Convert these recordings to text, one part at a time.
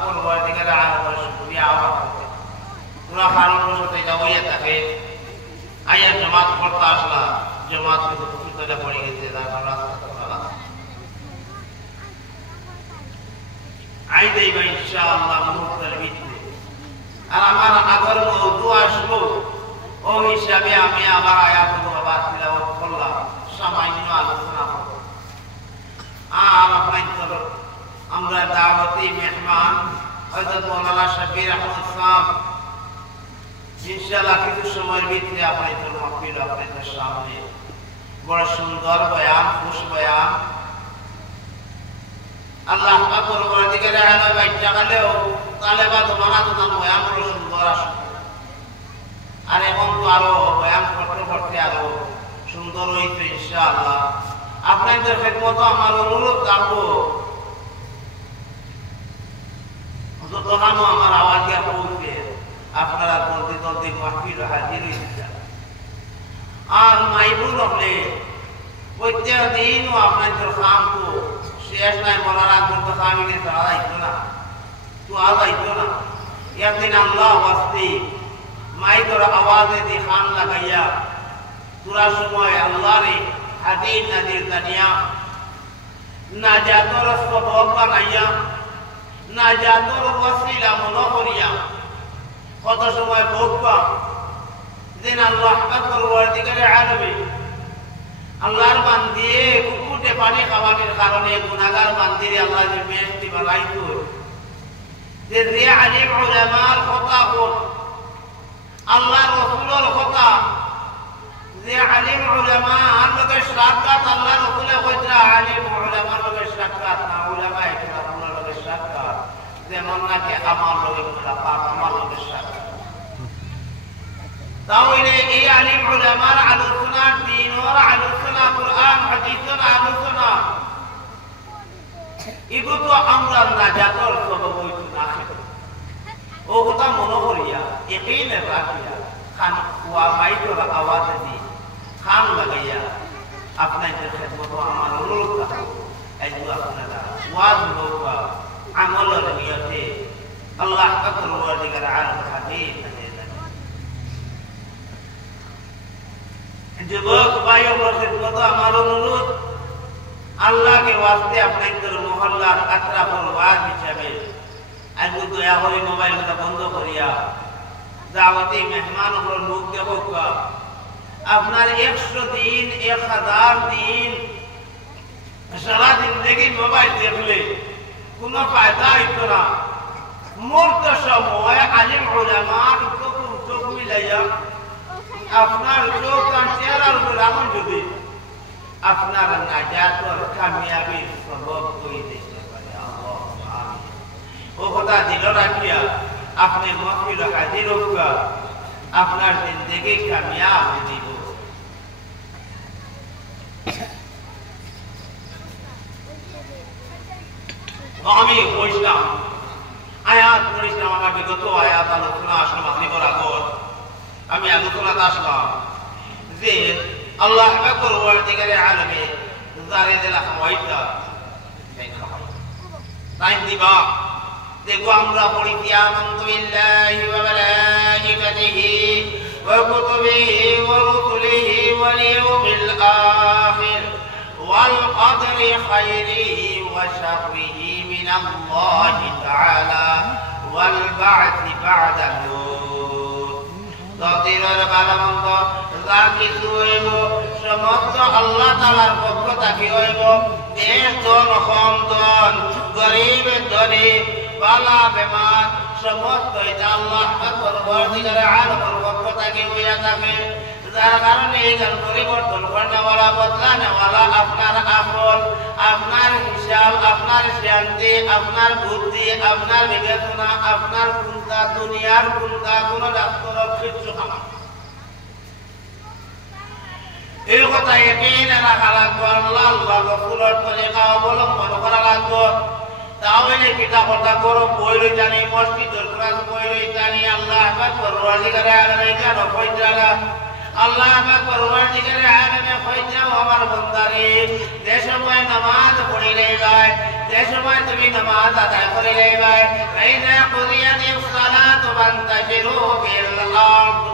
পরবর্তীকালে আলাদা শুকরিয়া আবার করতে পুরা কারণ সাথে যাওয়াইয়া থাকে আয়ার জামাত পড়তে আসলা জামাত করে পড়ে গেছে তারপর রাস্তা আইদেই বা ইনশাআল্লাহ মুহূর্তের ভিতরে আর আমার আগর মওদু আসলো ও হিসাবে আমি আমার আয়াতগুলো আবার তিলাওয়াত করলাম সামান্য আলোচনা করব আর আপনাদের আমরা দাওয়াতি মেহমান হযরত মাওলানা শাফি আহমদ সাহেব ইনশাআল্লাহ কিছু সময়ের ভিতরে আপনাদের মাহফিল আপনাদের সামনে বড় সুন্দর বয়ান খুশ বয়ান আল্লাহ পাক পরবর্তীকালে আলাদা বাইটা গেলেও তালেবা তোমারা তো বয়ান বড় সুন্দর আসে আর এখন তো আরো বয়ান করতে করতে আরো সুন্দর হইতো ইনশাআল্লাহ আপনাদের খেদমত আমার অনুরোধ থাকবো যতখানো আমার আওয়াজ গিয়া পৌঁছে আপনারা জলদি জলদি মাহফিল হাজির হইতে আর মাইবুল হলে প্রত্যেক দিনও আপনাদের কাম তো শেষ নাই বলার আগ পর্যন্ত কামিনে তারা যাইতো না তো আর যাইতো না একদিন আল্লাহ ওয়াস্তে মাইকের আওয়াজে দিয়ে খান লাগাইয়া পুরা সময় আল্লাহরে হাদিস নাজির জানিয়া নাজাতের সবব বানাইয়া নাজাতের ওয়াসিলা মনে করিয়া কত সময় ভোগবা যেন আল্লাহ পাক পরবর্তীকালে আলমে আল্লাহর বান্দি কুকুটে পানি খাওয়ানোর কারণে গুনাহগার বান্দিরে আল্লাহ যে বেহেশতি বানাইতো যে আলিম উলামার কথা কোন আল্লাহ রাসূলের কথা যে আলিম উলামা আর লোকে সাক্ষাৎ আল্লাহ রাসূলের কইরা আলিম উলামার লোকে সাক্ষাৎ না উলামা একরা আল্লাহর লোকে সাক্ষাৎ যেমন নাকি আমার লোকে কথা পাক আমার লোকে সাক্ষাৎ তাহলে এই আলিম উলামার আলোচনা দ্বীনের আলোচনা কুরআন হাদিসের আলোচনা এগুলো তো আমরা নাজাতের সবব হইতো না ও কথা মনে করিয়া একেইনে রাখিয়া খান ওয়া মাইকের আওয়াজ দিয়ে খান লাগাইয়া আপনাদের খেদমত আমার অনুরোধ থাকবো এগুলো আপনারা ওয়াজ হোক আমলের নিয়তে আল্লাহ পাক পরবর্তীকালে আলাদা হাদিস যুবক ভাই ও খেদমত আমার অনুরোধ আল্লাহকে ওয়াস্তে আপনাদের মহল্লার আত্রাফল ওয়াজ হিসাবে আজকে দয়া করে মোবাইলটা বন্ধ করিয়া দাওয়াতি মেহমান হল মুখ দেখো আপনার 100 দিন 1000 দিন সারা জিন্দগি মোবাইল দেখলে কোনো ফায়দা হইতো না মুহূর্ত সময় আলিম উলামার চোখ মিলাইয়া আপনার চোখ আর চেহারার উপর আমল যদি আপনার নাজাতের কামিয়াবির সবব করে দিতে পারে আল্লাহ আমিন ও কথা দিল রাখিয়া আপনি মাহফিল হাজির হোক আপনার জিন্দগি কামিয়াব দিব আমি কইলাম আয়াত পড়িলাম আমার বিগত আয়াত আলোচনা আসলাম মাগরিবের আগত আমি আলোচনাতে আসলাম যে আল্লাহ পাক পরবর্তীকালে আলমে যারে দিলা খাওয়াইতা টাইম দিবা দেখো আমরা পড়ি আমানতু বিল্লাহি ওয়া মালাইকাতিহি ওয়া কুতুবিহি ওয়া রুসুলিহি ওয়াল ইয়াউমিল আখির ওয়াল কদরি খাইরিহি ওয়া শাররিহি মিনাল্লাহি তাআলা ওয়াল বা'থি বা'দাল মাউত তাদের ভালোমন্দ যা কিছু হইব সমস্ত আল্লাহ তাআলার পক্ষ থেকে হইব দেশ জন খন্দন গরিব ধনী বালা বেমার সমস্ত এটা আল্লাহ পাক পরবর্তীকালে আলমের পক্ষ থেকে হইয়া থাকে যার কারণে এই গান পরিবর্তন করনেওয়ালা বদলানেওয়ালা আপনার আমল আপনার হিসাব আপনার শান্তি আপনার বুদ্ধি আপনার বিবেচনা আপনার চিন্তা দুনিয়ার চিন্তা কোন ডাক্তার কিচ্ছু খানা এই কথা একেই না রাখা লাগবো আল্লাহ আল্লাহ রসুলের তরিকা অবলম্বন করা লাগবো তাহলে কিতা কথা করো বই রই জানি মসজিদের ক্লাস বই রই জানি আল্লাহ পাক পরওয়ারদিগারে আলমে কেন কইতালা আল্লাহ পাক পরওয়ারদিগারে আলমে কইতাও আমার বান্দারে যে সময় নামাজ পড়িলে যায় যে সময় তুমি নামাজ আদায় করিলে যায় فانتشروا في الأرض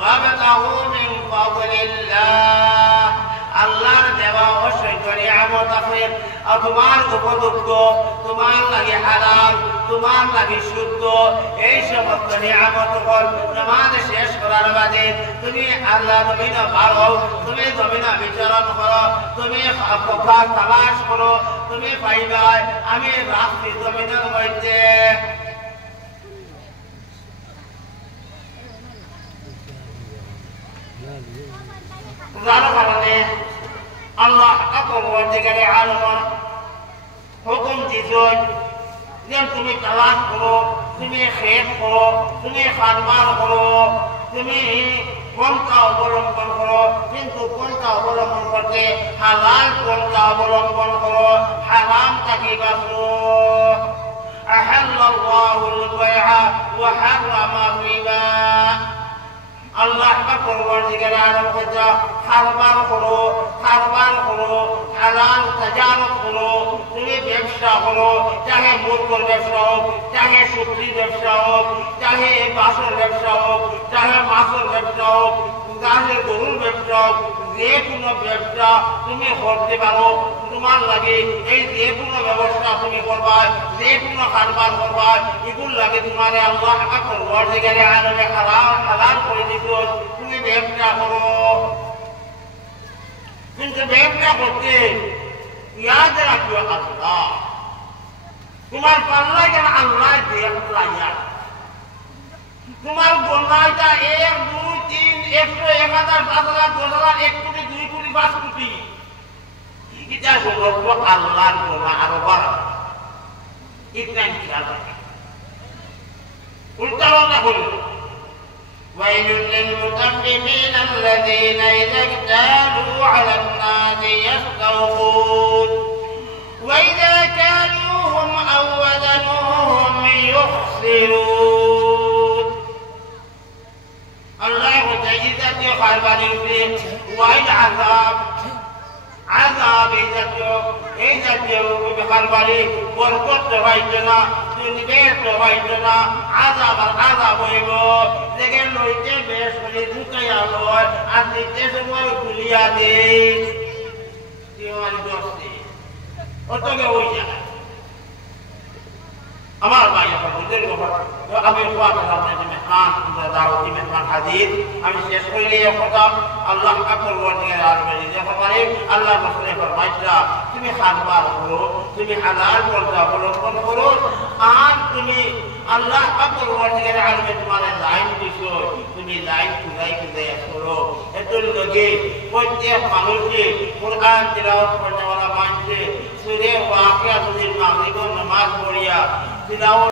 وابتغوا من فضل الله আল্লাহর দেওয়া অসংখ্য নিয়ামত আছে আর তোমার উপযুক্ত তোমার লাগে হালাল তোমার লাগে শুদ্ধ এই সমস্ত নিয়ামত হল নামাজ শেষ করার বাদে তুমি আল্লাহ জমিনে ভালো তুমি জমিনে বিচরণ করো তুমি তালাশ করো তুমি পাইবা আমি রাত্রি জমিনের মধ্যে যার কারণে আল্লাহ পরবর্তীকালে আলমা হুকুম দিয়েছেন যে তুমি তালাশ করো তুমি শেষ করো তুমি খারবার করো তুমি পন্থা অবলম্বন করো কিন্তু পন্থা অবলম্বন করতে হালাল পন্থা অবলম্বন করো হারাম থেকে বাঁচো আহাল্লাল্লাহুল বাইআ ওয়া হারামা রিবা আল্লাহ পরবর্তীকালে আরম্ভ করছে কারবার করো হালাল তাজারত করো তুমি ব্যবসা করো চাহে মুরগির ব্যবসা হোক চাহে সবজির ব্যবসা হোক চাহে বাসের ব্যবসা হোক চাহে মাছের ব্যবসা হোক চাহে গরুর ব্যবসা হোক যে কোনো ব্যবসা তুমি করতে পারো তোমার লাগে এই যে কোনো ব্যবস্থা তুমি করবা যে কোনো কারবার করবা এগুলো লাগে তোমার আল্লাহ পরবর্তীকালে আরবে হালাল করে দিত তুমি ব্যবসা করো কিন্তু ব্যবসা করতে ইয়াদ রাখিও আল্লাহ তোমার পাল্লা যেন আল্লাহ দিয়ে তোমার গোনাটা 1 2 3 100 1000 5000 10000 1 কোটি 2 কোটি 5 কোটি এটা সম্পর্ক আল্লাহর গোনা আরো বাড়া ইতনা খেয়াল রাখে উল্টা না বলো ويل للمطففين الذين إذا اكتالوا على الناس يستوفون وإذا كالوهم أو وزنوهم يخسرون الله تجدت يخربان الفيل وإن عذاب إذا بخرباني بركت ويجنا تنبيت ويجنا عذاب ويبو لكن لو يتبس ولدك يا الله أنت تسمى كلياتي ديوان دوستي أتوقع ويجا আমার ভাই আপনাদের আমি আপনাদের মেহমান দাওয়াতি মেহমান হাজির আমি শেষ করলে কথা আল্লাহ আকবার ওয়ার্ডিং আরবে যে পারে আল্লাহ রাসূলের ফরমাইশা তুমি খাবার করো তুমি হালাল পন্থা অবলম্বন করো আর তুমি আল্লাহ আকবার ওয়ার্ডিং আরবে তোমার লাইন দিছো তুমি লাইন খুদাই করো এত লগে প্রত্যেক মানুষে কুরআন তিলাওয়াত করতে ওরা মানছে সূরা ওয়াকিয়া যদি মাগরিব নামাজ পড়িয়া তিলাওয়াত